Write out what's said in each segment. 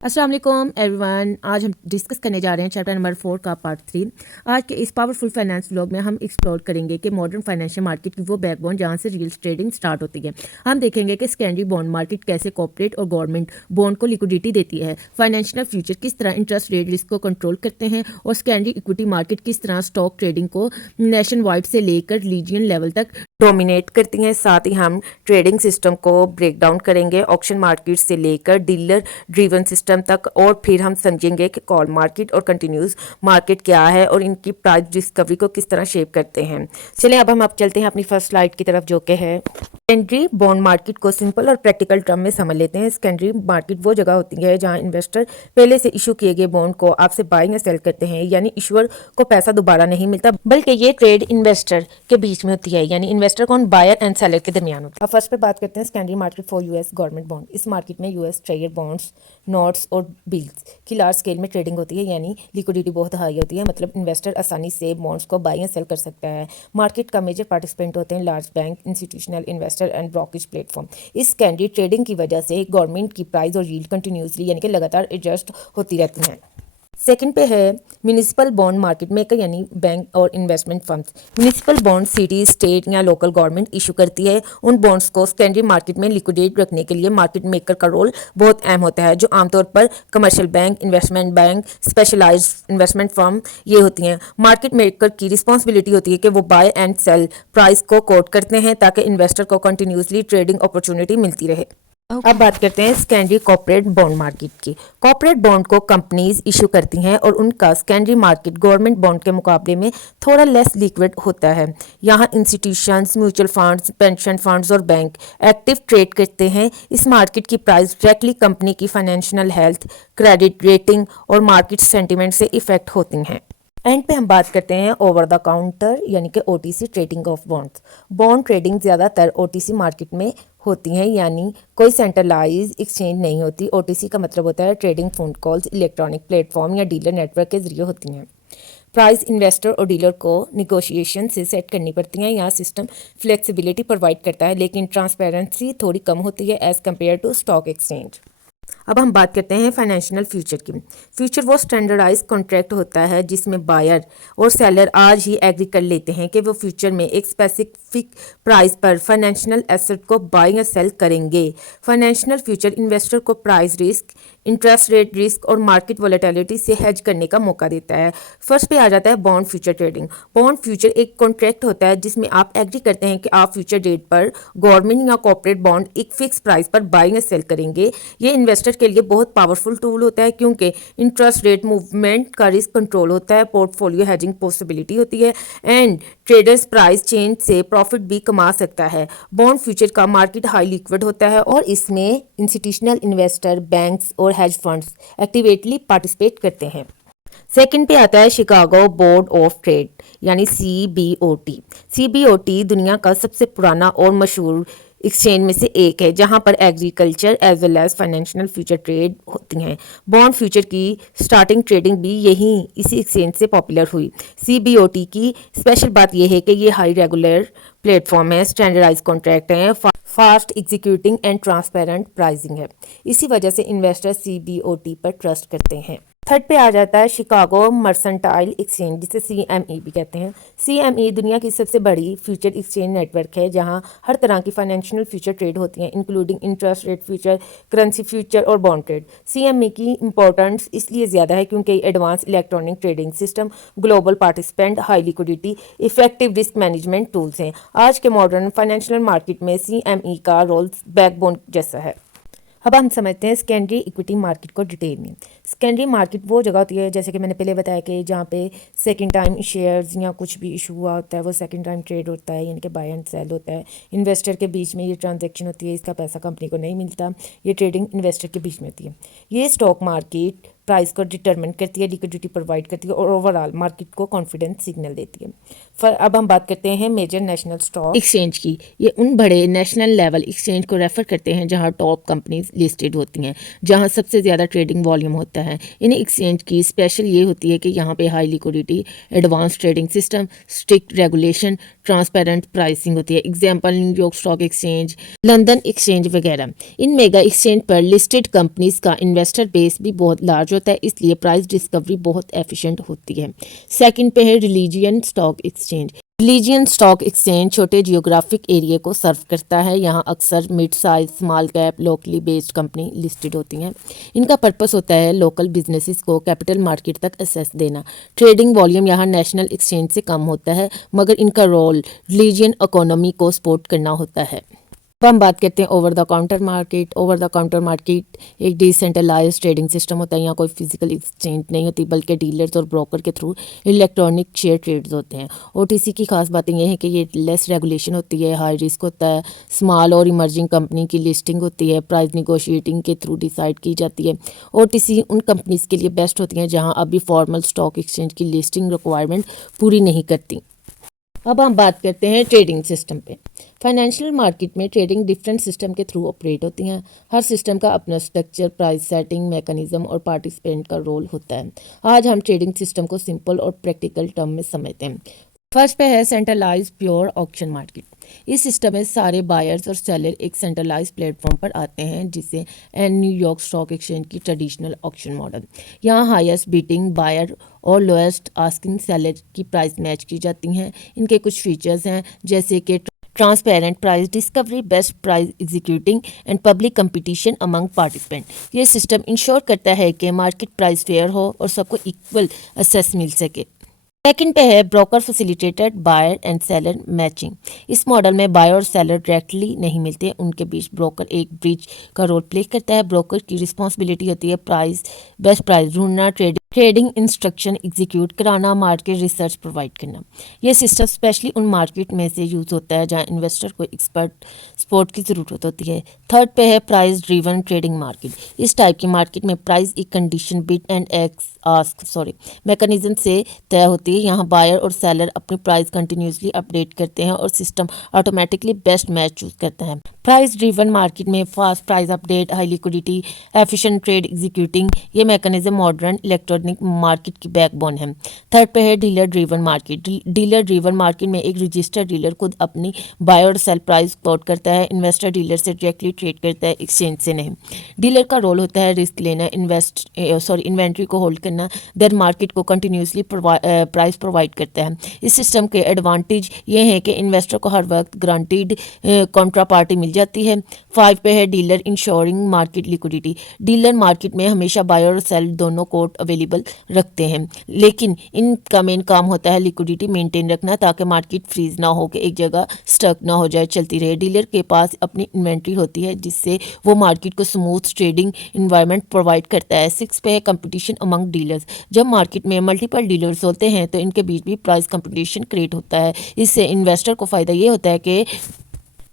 अस्सलाम वालेकुम एवरीवन। आज हम डिस्कस करने जा रहे हैं चैप्टर नंबर 4 का पार्ट 3। आज के इस पावरफुल फाइनेंस व्लॉग में हम एक्सप्लोर करेंगे कि मॉडर्न फाइनेंशियल मार्केट की वो बैकबोन जहां से रियल ट्रेडिंग स्टार्ट होती है। हम देखेंगे कि सेकेंडरी बॉन्ड मार्केट कैसे कॉर्पोरेट और गवर्नमेंट बॉन्ड को लिक्विडिटी देती है, फाइनेंशियल फ्यूचर किस तरह इंटरेस्ट रेट रिस्क को कंट्रोल करते हैं और सेकेंडरी इक्विटी मार्केट किस तरह स्टॉक ट्रेडिंग को नेशन वाइड से लेकर रीजन लेवल तक डोमिनेट करती हैं। साथ ही हम ट्रेडिंग सिस्टम को ब्रेक डाउन करेंगे, ऑक्शन मार्केट से लेकर डीलर ड्रिवन सिस्टम तक, और फिर हम समझेंगे कि कॉल मार्केट और कंटिन्यूस मार्केट क्या है और इनकी प्राइस डिस्कवरी को किस तरह शेप करते हैं। चलिए अब चलते हैं अपनी फर्स्ट स्लाइड की तरफ, जो कि है सेकेंडरी बॉन्ड मार्केट को सिंपल और प्रैक्टिकल टर्म में समझ लेते हैं। सेकेंडरी मार्केट वो जगह होती है जहां इन्वेस्टर पहले से इशू किए गए बॉन्ड को आपसे बाइंग या सेल करते हैं, यानी इशूअर को पैसा दोबारा नहीं मिलता, बल्कि ये ट्रेड इन्वेस्टर के बीच में होती है, यानी इन्वेस्टर कौन, बायर एंड सेलर के दरमियान होता है। अब फर्स्ट पे बात करते हैं secondary market for US government bond. इस मार्केट में यूएस ट्रेजर बॉन्ड्स, नोट्स और बिल्स की लार्ज स्केल में ट्रेडिंग होती है, यानी लिक्विडिटी बहुत हाई होती है, मतलब इन्वेस्टर आसानी से बॉन्ड्स को बाई या सेल कर सकता है। मार्केट का मेजर पार्टिसिपेंट होते हैं large bank, institutional investor and brokerage platform. इस सेकेंडरी ट्रेडिंग की वजह से गवर्नमेंट की प्राइस और यील्ड कंटिन्यूसली यानी कि लगातार एडजस्ट होती रहती हैं। सेकंड पे है म्यूनिसिपल बॉन्ड मार्केट मेकर, यानी बैंक और investment funds. Municipal bond city, state या लोकल गवर्नमेंट इशू करती है। उन बॉन्ड्स को सेकेंडरी मार्केट में लिक्विडेट रखने के लिए मार्केट मेकर का रोल बहुत अहम होता है, जो आमतौर पर commercial bank, investment bank, specialized investment firm ये होती हैं। मार्केट मेकर की रिस्पॉन्सिबिलिटी होती है कि वो बाय एंड सेल प्राइस को कोट करते हैं ताकि इन्वेस्टर को कंटिन्यूसली ट्रेडिंग अपॉर्चुनिटी मिलती रहे। अब बात करते हैं सेकेंडरी कॉर्पोरेट बॉन्ड मार्केट की। कॉर्पोरेट बॉन्ड को कंपनीज इशू करती हैं और उनका सेकेंडरी मार्केट गवर्नमेंट बॉन्ड के मुकाबले में थोड़ा लेस लिक्विड होता है। यहाँ institutions, mutual funds, pension funds और बैंक एक्टिव ट्रेड करते हैं। इस मार्केट की प्राइस डायरेक्टली कंपनी की फाइनेंशियल हेल्थ, क्रेडिट रेटिंग और मार्केट सेंटिमेंट से इफेक्ट होती हैं। एंड पे हम बात करते हैं ओवर द काउंटर यानी कि OTC trading of bonds. Bond trading ज़्यादातर ओटीसी मार्केट में होती हैं, यानी कोई सेंट्रलाइज एक्सचेंज नहीं होती। ओटीसी का मतलब होता है trading phone calls, electronic platform या डीलर नेटवर्क के जरिए होती हैं। प्राइस इन्वेस्टर और डीलर को निगोशिएशन से सेट करनी पड़ती हैं। यहाँ सिस्टम फ्लेक्सिबिलिटी प्रोवाइड करता है, लेकिन ट्रांसपेरेंसी थोड़ी कम होती है as compare to stock exchange. अब हम बात करते हैं फाइनेंशियल फ्यूचर की। फ्यूचर वो स्टैंडर्डाइज कॉन्ट्रैक्ट होता है जिसमें बायर और सेलर आज ही एग्री कर लेते हैं कि वो फ्यूचर में एक स्पेसिफिक प्राइस पर फाइनेंशियल एसेट को बाय या सेल करेंगे। फाइनेंशियल फ्यूचर इन्वेस्टर को price risk, interest rate risk और मार्केट वॉलेटिलिटी से हेज करने का मौका देता है। फर्स्ट पे आ जाता है bond future trading. Bond future एक कॉन्ट्रैक्ट होता है जिसमें आप एग्री करते हैं कि आप फ्यूचर डेट पर गवर्नमेंट या कॉर्पोरेट बॉन्ड एक फिक्स प्राइस पर बाय या सेल करेंगे। ये इन्वेस्टर के लिए बहुत पावरफुल टूल होता है क्योंकि इंटरेस्ट रेट मूवमेंट का रिस्क कंट्रोल होता है, पोर्टफोलियो हेजिंग पॉसिबिलिटी होती है एंड ट्रेडर्स प्राइस चेंज से प्रॉफिट भी कमा सकता है। बॉन्ड फ्यूचर का मार्केट हाई लिक्विड होता है और इसमें इंस्टीट्यूशनल इन्वेस्टर, बैंक्स और हेज फंड्स एक्टिवेटली पार्टिसिपेट करते हैं। सेकंड पे आता है शिकागो बोर्ड ऑफ ट्रेड यानी सीबीओटी। सीबीओटी दुनिया का सबसे पुराना और मशहूर एक्सचेंज में से एक है जहां पर agriculture as well as financial future trade होती हैं। बॉन्ड फ्यूचर की स्टार्टिंग ट्रेडिंग भी इसी एक्सचेंज से पॉपुलर हुई। सीबीओटी की स्पेशल बात यह है कि ये हाई रेगुलर प्लेटफॉर्म है, स्टैंडर्डाइज कॉन्ट्रैक्ट हैं, fast executing and transparent pricing है। इसी वजह से इन्वेस्टर सीबीओटी पर ट्रस्ट करते हैं। थर्ड पे आ जाता है शिकागो मर्सेंटाइल एक्सचेंज, जिसे सीएमई भी कहते हैं। सीएमई दुनिया की सबसे बड़ी फ्यूचर एक्सचेंज नेटवर्क है जहां हर तरह की फाइनेंशियल फ्यूचर ट्रेड होती हैं, including interest rate future, currency future और बॉन्ड ट्रेड। सीएमई की इंपॉर्टेंस इसलिए ज़्यादा है क्योंकि advance electronic trading system, global participant, high liquidity, effective risk management tools हैं। आज के मॉडर्न फाइनेंशियल मार्केट में सीएमई का रोल बैकबोन जैसा है। अब हम समझते हैं सेकेंडरी इक्विटी मार्केट को डिटेल में। सेकेंडरी मार्केट वो जगह होती है, जैसे कि मैंने पहले बताया, कि जहाँ पे सेकंड टाइम शेयर्स या कुछ भी इशू हुआ होता है वो सेकंड टाइम ट्रेड होता है, यानी कि बाय एंड सेल होता है। इन्वेस्टर के बीच में ये ट्रांजैक्शन होती है, इसका पैसा कंपनी को नहीं मिलता, ये ट्रेडिंग इन्वेस्टर के बीच में होती है। ये स्टॉक मार्केट प्राइस को डिटरमिन करती है, लिक्विडिटी प्रोवाइड करती है और ओवरऑल मार्केट को कॉन्फिडेंस सिग्नल देती है। अब हम बात करते हैं मेजर नेशनल स्टॉक एक्सचेंज की। ये उन बड़े नेशनल लेवल एक्सचेंज को रेफर करते हैं जहां टॉप कंपनीज लिस्टेड होती हैं, जहां सबसे ज़्यादा ट्रेडिंग वॉल्यूम होता है। इन एक्सचेंज की स्पेशल ये होती है कि यहाँ पे high liquidity, advance trading system, strict regulation, transparent pricing होती है। Example New York stock exchange, London exchange वगैरह। इन मेगा एक्सचेंज पर लिस्टेड कंपनीज का इन्वेस्टर बेस भी बहुत लार्ज होता है, इसलिए प्राइस डिस्कवरी बहुत एफिशिएंट होती है। सेकंड पे है religion stock exchange. Religion stock exchange छोटे जियोग्राफिक एरिया को सर्व करता है। यहाँ अक्सर mid size, small cap, locally based company listed होती हैं। इनका पर्पस होता है लोकल बिजनेसेस को कैपिटल मार्केट तक एक्सेस देना। ट्रेडिंग वॉल्यूम यहाँ नेशनल एक्सचेंज से कम होता है, मगर इनका रोल रिलीजियन इकोनॉमी को सपोर्ट करना होता है। अब हम बात करते हैं over the counter market. Over the counter market एक डिसेंट्रलाइज्ड ट्रेडिंग सिस्टम होता है। यहाँ कोई फिजिकल एक्सचेंज नहीं होती, बल्कि डीलर्स और ब्रोकर के थ्रू इलेक्ट्रॉनिक शेयर ट्रेड्स होते हैं। ओटीसी की खास बातें ये हैं कि ये लेस रेगुलेशन होती है, हाई रिस्क होता है, स्मॉल और इमर्जिंग कंपनी की लिस्टिंग होती है, प्राइस निगोशिएटिंग के थ्रू डिसाइड की जाती है। ओटीसी उन कंपनीज के लिए बेस्ट होती हैं जहाँ अभी फॉर्मल स्टॉक एक्सचेंज की लिस्टिंग रिक्वायरमेंट पूरी नहीं करती। अब हम बात करते हैं ट्रेडिंग सिस्टम पे। फाइनेंशियल मार्केट में ट्रेडिंग डिफरेंट सिस्टम के थ्रू ऑपरेट होती हैं। हर सिस्टम का अपना स्ट्रक्चर, प्राइस सेटिंग मैकेनिज्म और पार्टिसिपेंट का रोल होता है। आज हम ट्रेडिंग सिस्टम को सिंपल और प्रैक्टिकल टर्म में समझते हैं। फर्स्ट पे है सेंट्रलाइज्ड प्योर ऑक्शन मार्केट। इस सिस्टम में सारे बायर्स और सेलर एक सेंट्रलाइज्ड प्लेटफॉर्म पर आते हैं, जिसे न्यूयॉर्क स्टॉक एक्सचेंज की ट्रेडिशनल ऑक्शन मॉडल। यहाँ हाईएस्ट बीटिंग बायर और लोएस्ट आस्किंग सेलर की प्राइस मैच की जाती हैं। इनके कुछ फीचर्स हैं, जैसे कि transparent price discovery, best price executing and public competition among participant. ये सिस्टम इंश्योर करता है कि मार्केट प्राइस फेयर हो और सबको इक्वल एक्सेस मिल सके। सेकंड पे है broker facilitated buyer and seller matching. इस मॉडल में बायर और सेलर डायरेक्टली नहीं मिलते, उनके बीच ब्रोकर एक ब्रिज का रोल प्ले करता है। ब्रोकर की रिस्पॉन्सिबिलिटी होती है बेस्ट प्राइस ढूंढना, ट्रेडिंग इंस्ट्रक्शन एग्जीक्यूट कराना, मार्केट रिसर्च प्रोवाइड करना। यह सिस्टम स्पेशली उन मार्केट में से यूज़ होता है जहां इन्वेस्टर को एक्सपर्ट सपोर्ट की ज़रूरत होती है। थर्ड पे है प्राइस ड्रिवन ट्रेडिंग मार्केट। इस टाइप की मार्केट में प्राइस एक condition bid and ask mechanism से तय होती है। यहाँ बायर और सेलर अपनी प्राइस कंटिन्यूसली अपडेट करते हैं और system automatically best match choose करता है। प्राइस ड्रिवन मार्केट में fast price update, high liquidity, efficient trade executing, ये मैकेनिज्म मॉडर्न इलेक्ट्रॉनिक मार्केट की बैकबोन है। थर्ड पे है dealer driven market. Dealer driven market में एक रजिस्टर्ड डीलर खुद अपनी बाय और सेल प्राइस कोट करता है। इन्वेस्टर डीलर से डायरेक्टली ट्रेड करता है, एक्सचेंज से नहीं। डीलर का रोल होता है रिस्क लेना, इन्वेंट्री को होल्ड करना, देन मार्केट को कंटिन्यूसली प्राइस प्रोवाइड करता है। इस सिस्टम के एडवांटेज ये हैं कि इन्वेस्टर को हर वक्त गारंटीड कॉन्ट्रा पार्टी मिल जाती है। 5 पे है dealer ensuring market liquidity. Dealer market में हमेशा बायर और सेल दोनों कोट अवेलेबल रखते हैं, लेकिन इनका मेन काम होता है लिक्विडिटी मेंटेन रखना, ताकि मार्केट फ्रीज ना हो कि एक जगह स्टक ना हो जाए, चलती रहे। डीलर के पास अपनी इन्वेंट्री होती है, जिससे वो मार्केट को स्मूथ ट्रेडिंग इन्वायरमेंट प्रोवाइड करता है। 6 पे है कंपटीशन अमंग डीलर्स। जब मार्केट में मल्टीपल डीलर्स होते हैं तो इनके बीच भी प्राइस कंपटीशन क्रिएट होता है। इससे इन्वेस्टर को फ़ायदा ये होता है कि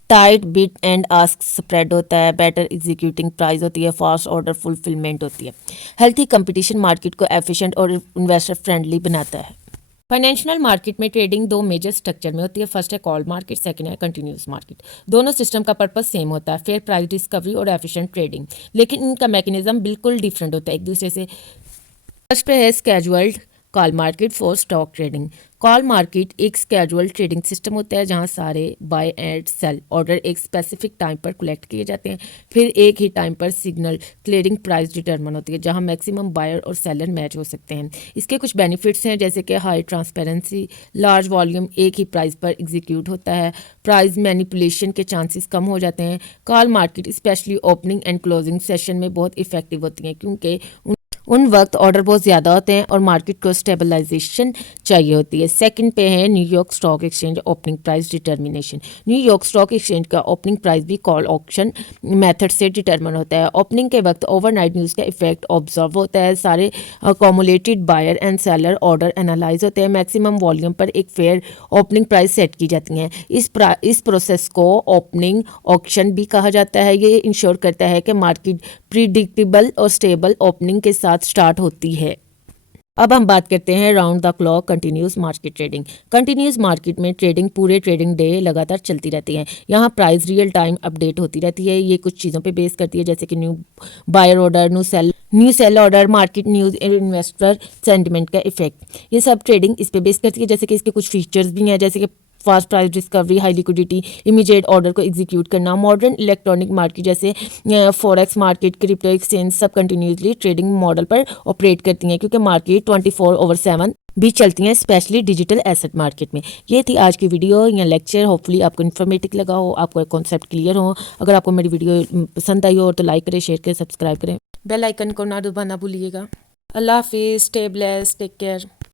tight bid and ask spread होता है, बेटर एग्जीक्यूटिंग प्राइस होती है, फास्ट ऑर्डर फुलफिलमेंट होती है। हेल्थी कंपटीशन मार्केट को एफिशिएंट और इन्वेस्टर फ्रेंडली बनाता है। फाइनेंशियल मार्केट में ट्रेडिंग दो मेजर स्ट्रक्चर में होती है। फर्स्ट है कॉल मार्केट, सेकंड है कंटिन्यूस मार्केट। दोनों सिस्टम का पर्पस सेम होता है, फेयर प्राइस डिस्कवरी और एफिशिएंट ट्रेडिंग, लेकिन इनका मैकेनिज्म बिल्कुल डिफरेंट होता है एक दूसरे से। फर्स्ट पे है scheduled call market for stock trading. Call market एक स्केड्यूल ट्रेडिंग सिस्टम होता है जहां सारे बाय एंड सेल ऑर्डर एक स्पेसिफिक टाइम पर कलेक्ट किए जाते हैं, फिर एक ही टाइम पर सिग्नल क्लियरिंग प्राइस डिटरमिन होती है, जहां मैक्सिमम बायर और सेलर मैच हो सकते हैं। इसके कुछ बेनिफिट्स हैं, जैसे कि हाई ट्रांसपेरेंसी, लार्ज वॉल्यूम एक ही प्राइस पर एग्जीक्यूट होता है, प्राइस मैनिपुलेशन के चांसेस कम हो जाते हैं। Call market specially opening and closing session में बहुत इफेक्टिव होती हैं, क्योंकि उन वक्त ऑर्डर बहुत ज़्यादा होते हैं और मार्केट को स्टेबलाइजेशन चाहिए होती है। सेकंड पे है New York stock exchange opening price determination. New York stock exchange का ओपनिंग प्राइस भी कॉल ऑक्शन मेथड से डिटर्मिन होता है। ओपनिंग के वक्त ओवरनाइट न्यूज़ का इफेक्ट ऑब्जर्व होता है, सारे accumulated buyer and seller order analyse होते हैं, मैक्सिमम वॉल्यूम पर एक फेयर ओपनिंग प्राइस सेट की जाती हैं। इस प्रोसेस को ओपनिंग ऑक्शन भी कहा जाता है। ये इंश्योर करता है कि मार्केट प्रिडिक्टेबल और स्टेबल ओपनिंग के साथ स्टार्ट होती है। अब हम बात करते हैं round the clock continuous market trading. Continuous market में ट्रेडिंग पूरे ट्रेडिंग डे लगातार चलती रहती है। यहाँ प्राइस रियल टाइम अपडेट होती रहती है। ये कुछ चीज़ों पे बेस करती है, जैसे कि new buyer order, new sell order, market news, investor sentiment का इफेक्ट। ये सब ट्रेडिंग इस पे बेस करती है। जैसे कि इसके कुछ फीचर्स भी हैं, जैसे कि fast price discovery, high liquidity, immediate order को एग्जीक्यूट करना। मॉडर्न इलेक्ट्रॉनिक मार्केट जैसे फॉरेक्स मार्केट, क्रिप्टो एक्सचेंज सब कंटिन्यूसली ट्रेडिंग मॉडल पर ऑपरेट करती हैं, क्योंकि मार्केट 24/7 भी चलती हैं, स्पेशली डिजिटल एसेट मार्केट में। ये थी आज की वीडियो या लेक्चर। होपफुली आपको इन्फॉर्मेटिव लगा हो, आपको कॉन्सेप्ट क्लियर हो। अगर आपको मेरी वीडियो पसंद आई हो तो लाइक करें, शेयर करें, सब्सक्राइब करें, बेल आइकन को ना दबाना भूलिएगा। अल्लाह हाफिज़, स्टे ब्लेस्ड, टेक केयर।